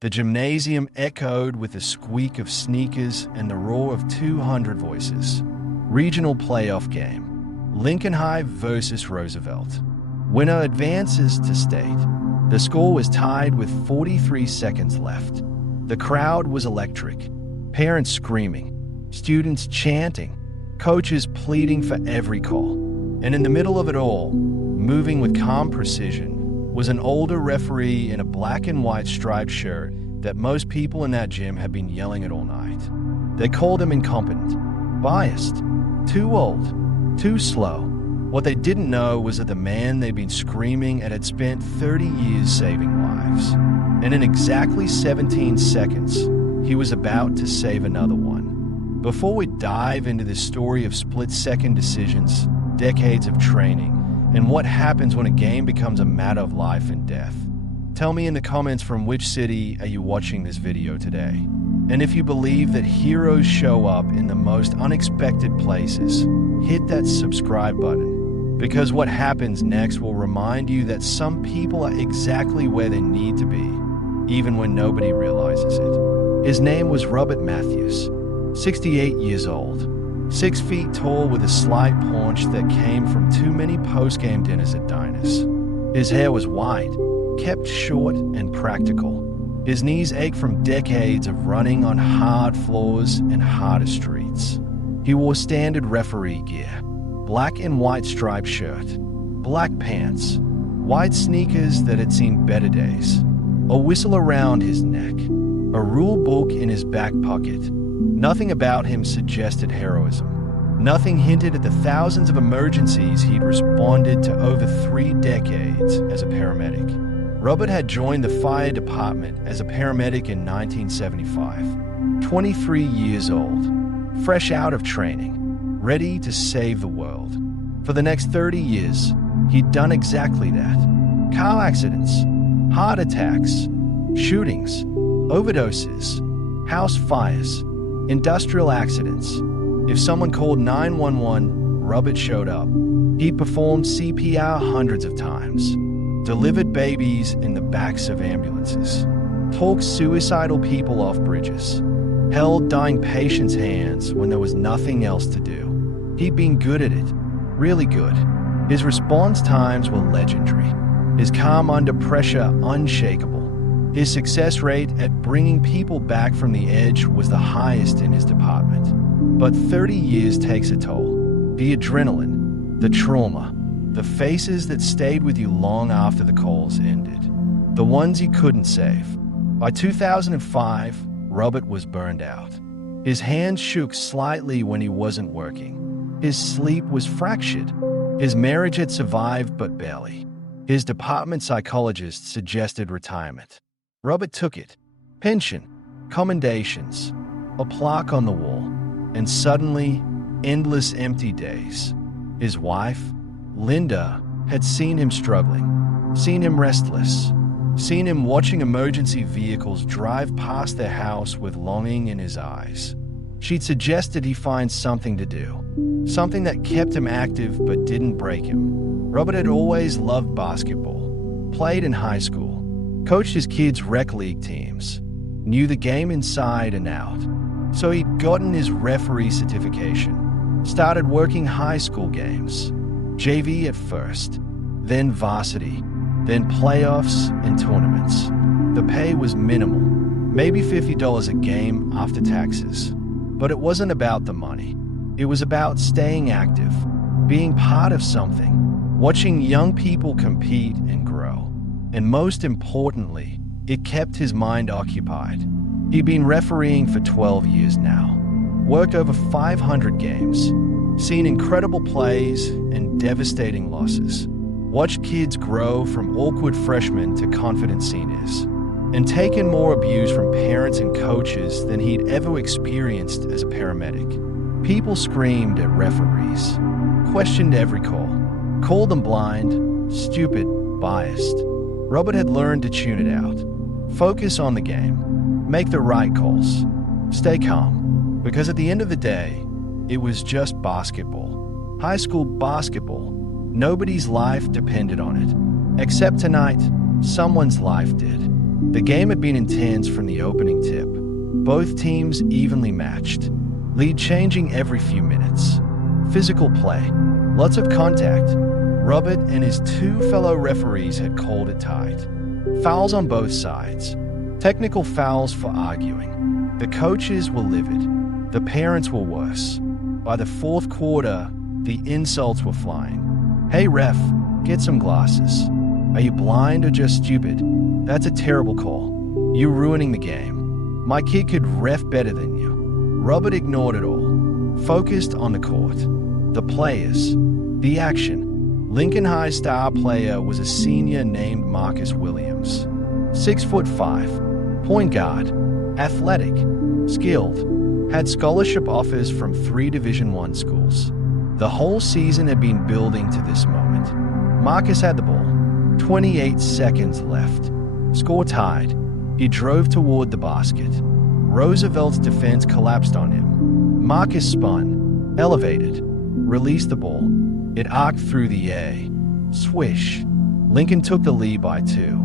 The gymnasium echoed with the squeak of sneakers and the roar of 200 voices. Regional playoff game. Lincoln High versus Roosevelt. Winner advances to state. The score was tied with 43 seconds left. The crowd was electric. Parents screaming, students chanting, coaches pleading for every call. And in the middle of it all, moving with calm precision, was an older referee in a black and white striped shirt that most people in that gym had been yelling at all night. They called him incompetent, biased, too old, too slow. What they didn't know was that the man they'd been screaming at had spent 30 years saving lives. And in exactly 17 seconds, he was about to save another one. Before we dive into this story of split-second decisions, decades of training, and what happens when a game becomes a matter of life and death, tell me in the comments from which city are you watching this video today. And if you believe that heroes show up in the most unexpected places, hit that subscribe button, because what happens next will remind you that some people are exactly where they need to be, even when nobody realizes it. His name was Robert Matthews, 68 years old, 6 feet tall with a slight paunch that came from too many post-game dinners at diners. His hair was white, kept short and practical. His knees ached from decades of running on hard floors and harder streets. He wore standard referee gear, black and white striped shirt, black pants, white sneakers that had seen better days, a whistle around his neck, a rule book in his back pocket. Nothing about him suggested heroism. Nothing hinted at the thousands of emergencies he'd responded to over 3 decades as a paramedic. Robert had joined the fire department as a paramedic in 1975, 23 years old, fresh out of training, ready to save the world. For the next 30 years, he'd done exactly that. Car accidents, heart attacks, shootings, overdoses, house fires, industrial accidents. If someone called 911, Robert showed up. He'd performed CPR hundreds of times, delivered babies in the backs of ambulances, talked suicidal people off bridges, held dying patients' hands when there was nothing else to do. He'd been good at it, really good. His response times were legendary. His calm under pressure unshakable. His success rate at bringing people back from the edge was the highest in his department. But 30 years takes a toll. The adrenaline, the trauma, the faces that stayed with you long after the calls ended. The ones you couldn't save. By 2005, Robert was burned out. His hands shook slightly when he wasn't working. His sleep was fractured. His marriage had survived but barely. His department psychologist suggested retirement. Robert took it. Pension, commendations, a plaque on the wall, and suddenly, endless empty days. His wife, Linda, had seen him struggling, seen him restless, seen him watching emergency vehicles drive past their house with longing in his eyes. She'd suggested he find something to do, something that kept him active but didn't break him. Robert had always loved basketball, played in high school, coached his kids' rec league teams, knew the game inside and out. So he'd gotten his referee certification, started working high school games, JV at first, then varsity, then playoffs and tournaments. The pay was minimal, maybe $50 a game after taxes. But it wasn't about the money. It was about staying active, being part of something, watching young people compete and grow. And most importantly, it kept his mind occupied. He'd been refereeing for 12 years now, worked over 500 games, seen incredible plays and devastating losses, watched kids grow from awkward freshmen to confident seniors, and taken more abuse from parents and coaches than he'd ever experienced as a paramedic. People screamed at referees, questioned every call, called them blind, stupid, biased. Robert had learned to tune it out, focus on the game, make the right calls, stay calm, because at the end of the day, it was just basketball. High school basketball. Nobody's life depended on it. Except tonight, someone's life did. The game had been intense from the opening tip. Both teams evenly matched, lead changing every few minutes. Physical play, lots of contact. Robert and his two fellow referees had called it tight. Fouls on both sides. Technical fouls for arguing. The coaches were livid. The parents were worse. By the fourth quarter, the insults were flying. "Hey ref, get some glasses. Are you blind or just stupid? That's a terrible call. You're ruining the game. My kid could ref better than you." Robert ignored it all, focused on the court, the players, the action. Lincoln High star player was a senior named Marcus Williams. 6'5", point guard, athletic, skilled, had scholarship offers from 3 Division I schools. The whole season had been building to this moment. Marcus had the ball. 28 seconds left. Score tied. He drove toward the basket. Roosevelt's defense collapsed on him. Marcus spun, elevated, released the ball. It arced through the air. Swish. Lincoln took the lead by 2.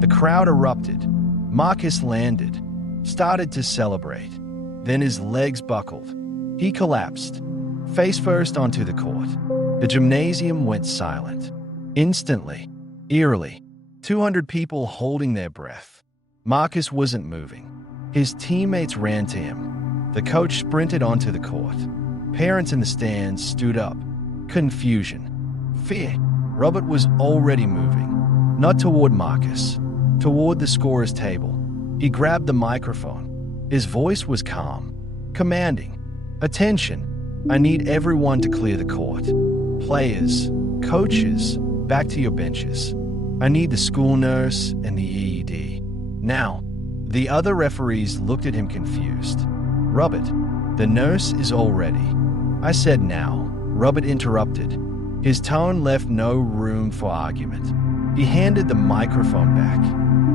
The crowd erupted. Marcus landed, started to celebrate. Then his legs buckled. He collapsed, face first onto the court. The gymnasium went silent. Instantly, eerily, 200 people holding their breath. Marcus wasn't moving. His teammates ran to him. The coach sprinted onto the court. Parents in the stands stood up. Confusion. Fear. Robert was already moving. Not toward Marcus. Toward the scorer's table. He grabbed the microphone. His voice was calm, commanding. "Attention. I need everyone to clear the court. Players, coaches, back to your benches. I need the school nurse and the AED. Now." The other referees looked at him confused. "Robert, the nurse is all ready." "I said now." Robert interrupted. His tone left no room for argument. He handed the microphone back,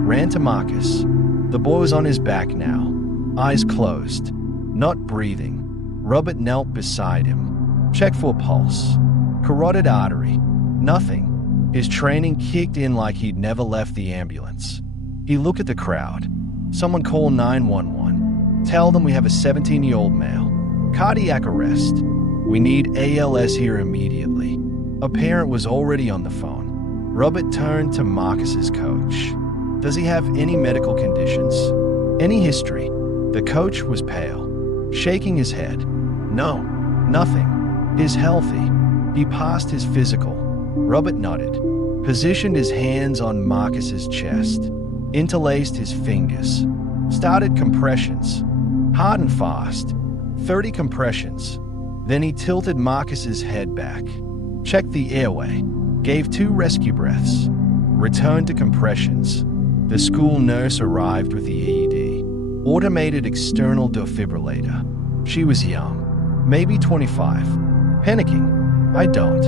ran to Marcus. The boy was on his back now, eyes closed, not breathing. Robert knelt beside him, checked for pulse, carotid artery, nothing. His training kicked in like he'd never left the ambulance. He looked at the crowd. "Someone call 911. Tell them we have a 17-year-old male. Cardiac arrest. We need ALS here immediately." A parent was already on the phone. Robert turned to Marcus's coach. "Does he have any medical conditions? Any history?" The coach was pale, shaking his head. "No, nothing. He's healthy. He passed his physical." Robert nodded, positioned his hands on Marcus's chest, interlaced his fingers, started compressions, hard and fast, 30 compressions. Then he tilted Marcus's head back, checked the airway, gave 2 rescue breaths, returned to compressions. The school nurse arrived with the AED, automated external defibrillator. She was young, maybe 25, panicking. "I don't.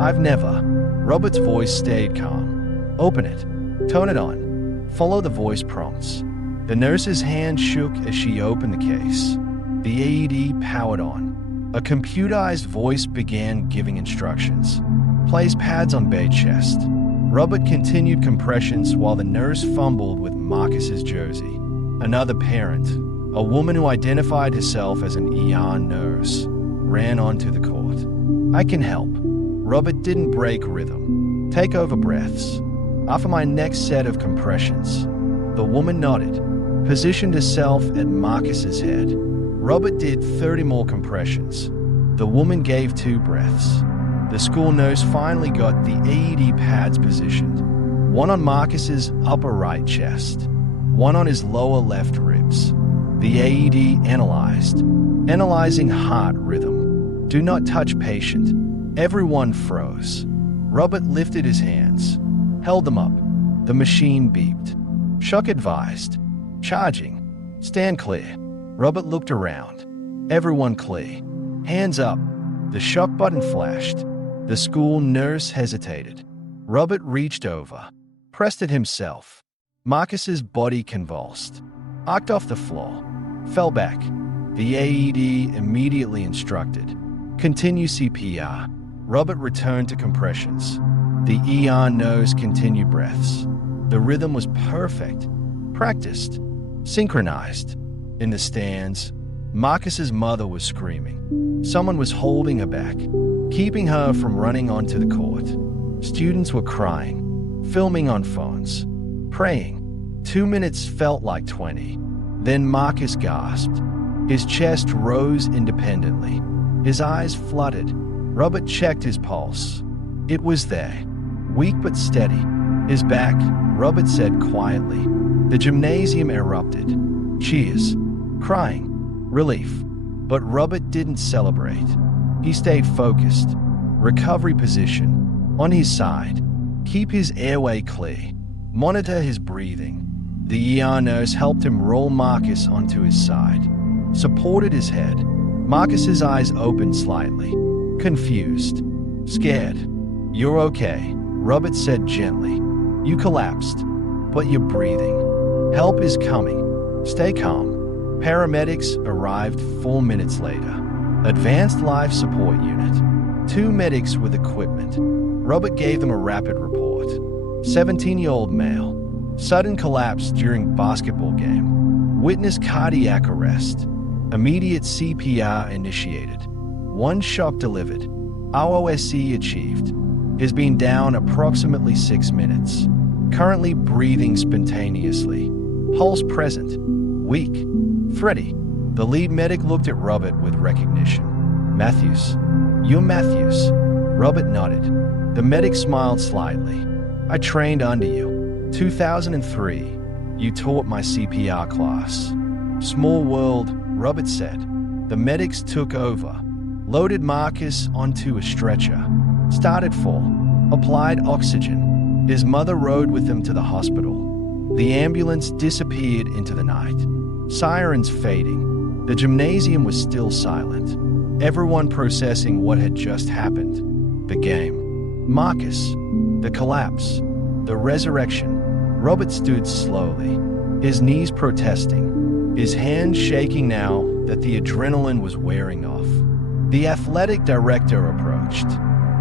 I've never." Robert's voice stayed calm. "Open it. Turn it on. Follow the voice prompts." The nurse's hand shook as she opened the case. The AED powered on. A computerized voice began giving instructions. "Place pads on bed chest." Robert continued compressions while the nurse fumbled with Marcus's jersey. Another parent, a woman who identified herself as an ER nurse, ran onto the court. "I can help." Robert didn't break rhythm. "Take over breaths. After my next set of compressions." The woman nodded, positioned herself at Marcus's head. Robert did 30 more compressions. The woman gave 2 breaths. The school nurse finally got the AED pads positioned. One on Marcus's upper right chest, one on his lower left ribs. The AED analyzing heart rhythm. "Do not touch patient." Everyone froze. Robert lifted his hands, held them up. The machine beeped. "Shock advised. Charging. Stand clear." Robert looked around. Everyone clear. Hands up. The shock button flashed. The school nurse hesitated. Robert reached over, pressed it himself. Marcus's body convulsed, arced off the floor, fell back. The AED immediately instructed, "Continue CPR." Robert returned to compressions. The ER nurse continued breaths. The rhythm was perfect. practiced, synchronized. In the stands, Marcus's mother was screaming. Someone was holding her back, keeping her from running onto the court. Students were crying, filming on phones, praying. 2 minutes felt like 20. Then Marcus gasped. His chest rose independently. His eyes flooded. Robert checked his pulse. It was there, weak but steady. His back, Robert said quietly. The gymnasium erupted. Cheers, crying, relief. But Robert didn't celebrate. He stayed focused. Recovery position, on his side. Keep his airway clear. Monitor his breathing. The ER nurse helped him roll Marcus onto his side. Supported his head. Marcus's eyes opened slightly. Confused. Scared. You're okay, Robert said gently. You collapsed, but you're breathing. Help is coming. Stay calm. Paramedics arrived 4 minutes later. Advanced life support unit. 2 medics with equipment. Robert gave them a rapid report. 17-year-old male. Sudden collapse during basketball game. Witness cardiac arrest. Immediate CPR initiated. 1 shock delivered. ROSC achieved. Has been down approximately 6 minutes. Currently breathing spontaneously. Pulse present. Weak. Freddie. The lead medic looked at Robert with recognition. Matthews. You're Matthews. Robert nodded. The medic smiled slightly. I trained under you. 2003. You taught my CPR class. Small world, Robert said. The medics took over. Loaded Marcus onto a stretcher. Started fall. Applied oxygen. His mother rode with him to the hospital. The ambulance disappeared into the night. Sirens fading. The gymnasium was still silent. Everyone processing what had just happened. The game. Marcus. The collapse. The resurrection. Robert stood slowly, his knees protesting, his hands shaking now that the adrenaline was wearing off. The athletic director approached.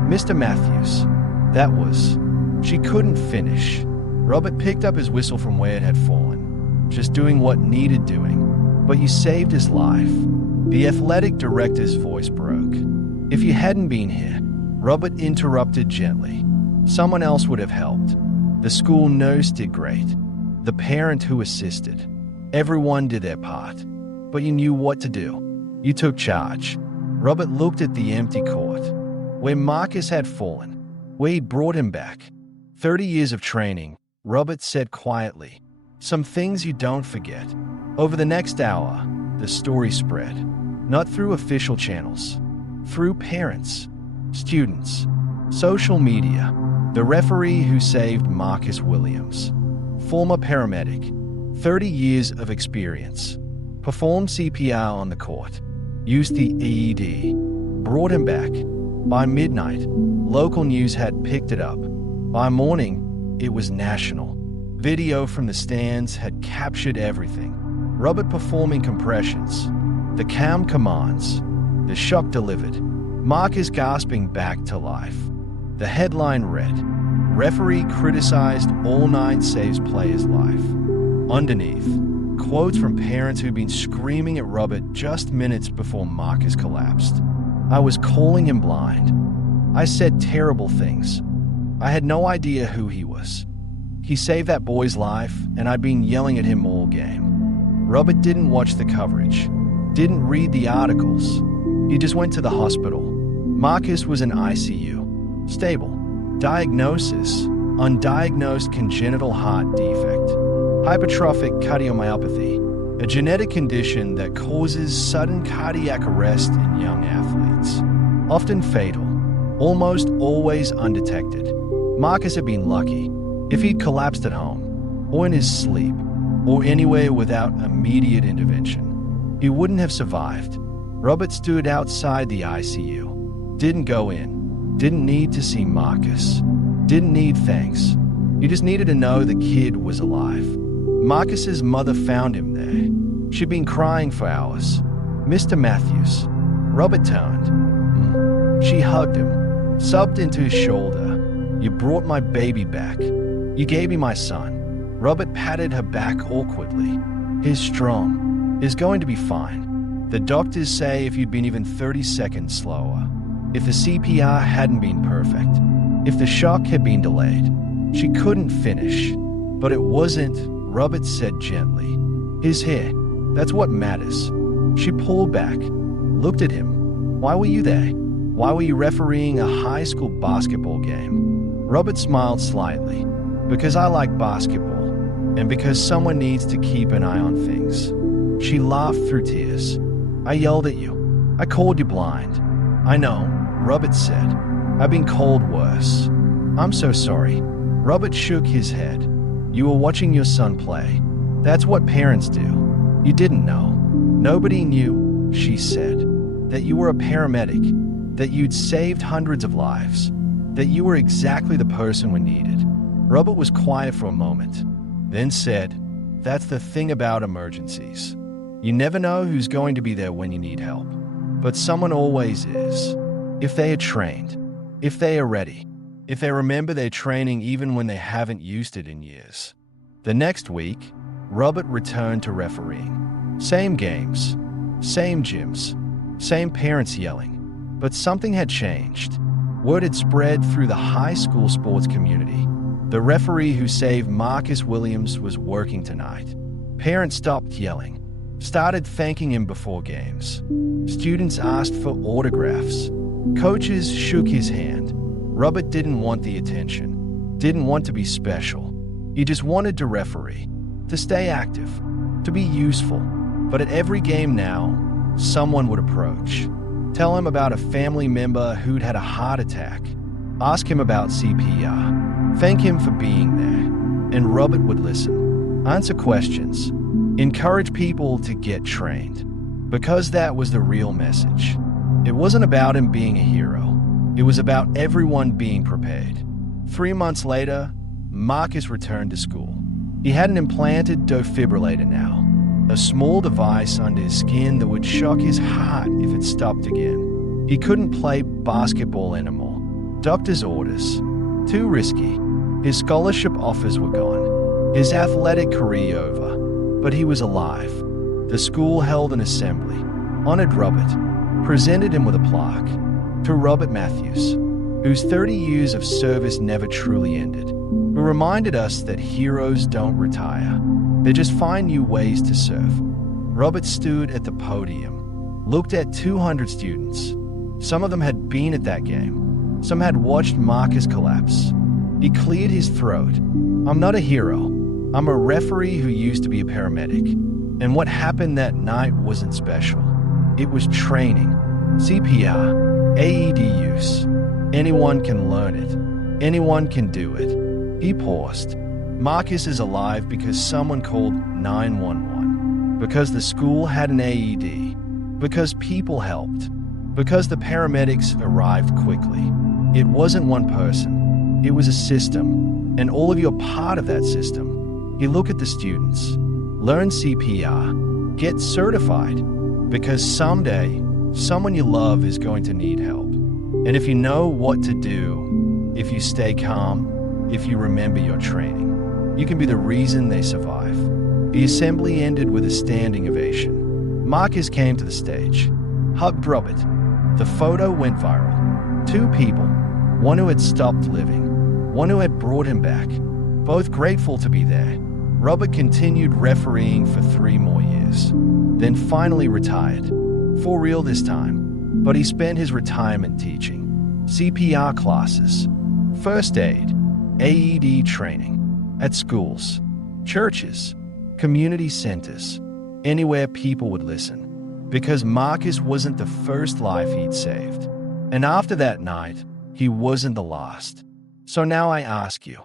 Mr. Matthews. That was. She couldn't finish. Robert picked up his whistle from where it had fallen, just doing what needed doing. But you saved his life. The athletic director's voice broke. If you hadn't been here, Robert interrupted gently. Someone else would have helped. The school nurse did great. The parent who assisted. Everyone did their part. But you knew what to do. You took charge. Robert looked at the empty court, where Marcus had fallen, where he'd brought him back. 30 years of training, Robert said quietly. Some things you don't forget. Over the next hour, the story spread. Not through official channels. Through parents, students, social media. The referee who saved Marcus Williams. Former paramedic. 30 years of experience. Performed CPR on the court. Used the AED. Brought him back. By midnight, local news had picked it up. By morning, it was national. Video from the stands had captured everything. Robert performing compressions. The cam commands. The shock delivered. Marcus gasping back to life. The headline read, referee criticized all 9 saves player's life. Underneath, quotes from parents who'd been screaming at Robert just minutes before Marcus collapsed. I was calling him blind. I said terrible things. I had no idea who he was. He saved that boy's life, and I'd been yelling at him all game. Robert didn't watch the coverage, didn't read the articles. He just went to the hospital. Marcus was in ICU. Stable. Diagnosis: undiagnosed congenital heart defect. Hypertrophic cardiomyopathy, a genetic condition that causes sudden cardiac arrest in young athletes. Often fatal, almost always undetected. Marcus had been lucky. If he'd collapsed at home, or in his sleep, or anywhere without immediate intervention, he wouldn't have survived. Robert stood outside the ICU. Didn't go in. Didn't need to see Marcus. Didn't need thanks. He just needed to know the kid was alive. Marcus's mother found him there. She'd been crying for hours. Mr. Matthews. Robert turned. She hugged him, subbed into his shoulder. You brought my baby back. You gave me my son. Robert patted her back awkwardly. "He's strong. He's going to be fine. The doctors say if you'd been even 30 seconds slower, if the CPR hadn't been perfect, if the shock had been delayed." She couldn't finish. "But it wasn't," Robert said gently. "He's here. That's what matters." She pulled back, looked at him. "Why were you there? Why were you refereeing a high school basketball game?" Robert smiled slightly. "Because I like basketball, and because someone needs to keep an eye on things." She laughed through tears. "I yelled at you. I called you blind." "I know," Robert said. "I've been called worse." "I'm so sorry." Robert shook his head. "You were watching your son play. That's what parents do. You didn't know." "Nobody knew," she said, "that you were a paramedic, that you'd saved hundreds of lives, that you were exactly the person we needed." Robert was quiet for a moment, then said, "That's the thing about emergencies. You never know who's going to be there when you need help. But someone always is. If they are trained, if they are ready, if they remember their training even when they haven't used it in years." The next week, Robert returned to refereeing. Same games, same gyms, same parents yelling. But something had changed. Word had spread through the high school sports community. The referee who saved Marcus Williams was working tonight. Parents stopped yelling, started thanking him before games. Students asked for autographs. Coaches shook his hand. Robert didn't want the attention, didn't want to be special. He just wanted to referee, to stay active, to be useful. But at every game now, someone would approach, tell him about a family member who'd had a heart attack, ask him about CPR, thank him for being there. And Robert would listen, answer questions, encourage people to get trained. Because that was the real message. It wasn't about him being a hero. It was about everyone being prepared. 3 months later, Marcus returned to school. He had an implanted defibrillator now, a small device under his skin that would shock his heart if it stopped again. He couldn't play basketball anymore. Doctor's orders. Too risky. His scholarship offers were gone. His athletic career over. But he was alive. The school held an assembly, honored Robert, presented him with a plaque. To Robert Matthews, whose 30 years of service never truly ended, who reminded us that heroes don't retire. They just find new ways to serve. Robert stood at the podium, looked at 200 students. Some of them had been at that game. Some had watched Marcus collapse. He cleared his throat. "I'm not a hero. I'm a referee who used to be a paramedic. And what happened that night wasn't special. It was training. CPR. AED use. Anyone can learn it. Anyone can do it." He paused. "Marcus is alive because someone called 911. Because the school had an AED. Because people helped. Because the paramedics arrived quickly. It wasn't one person. It was a system. And all of you are part of that system." He looked at the students. "Learn CPR. Get certified. Because someday, someone you love is going to need help. And if you know what to do, if you stay calm, if you remember your training, you can be the reason they survive." The assembly ended with a standing ovation. Marcus came to the stage, hugged Robert. The photo went viral. 2 people, one who had stopped living, one who had brought him back, both grateful to be there. Robert continued refereeing for 3 more years, then finally retired. For real this time, but he spent his retirement teaching CPR classes, first aid, AED training, at schools, churches, community centers, anywhere people would listen. Because Marcus wasn't the first life he'd saved. And after that night, he wasn't the last. So now I ask you,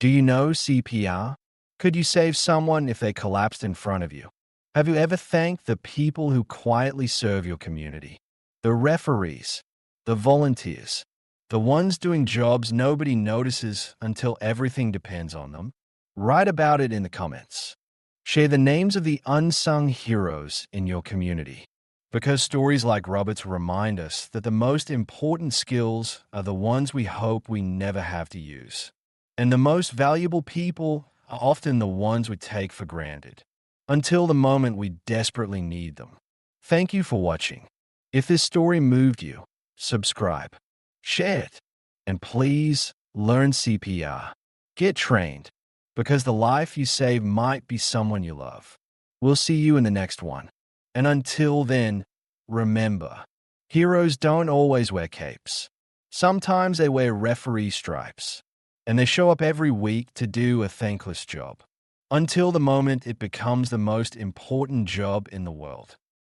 do you know CPR? Could you save someone if they collapsed in front of you? Have you ever thanked the people who quietly serve your community? The referees, the volunteers, the ones doing jobs nobody notices until everything depends on them? Write about it in the comments. Share the names of the unsung heroes in your community. Because stories like Robert's remind us that the most important skills are the ones we hope we never have to use. And the most valuable people are often the ones we take for granted, until the moment we desperately need them. Thank you for watching. If this story moved you, subscribe, share it, and please learn CPR. Get trained, because the life you save might be someone you love. We'll see you in the next one. And until then, remember, heroes don't always wear capes. Sometimes they wear referee stripes, and they show up every week to do a thankless job, until the moment it becomes the most important job in the world.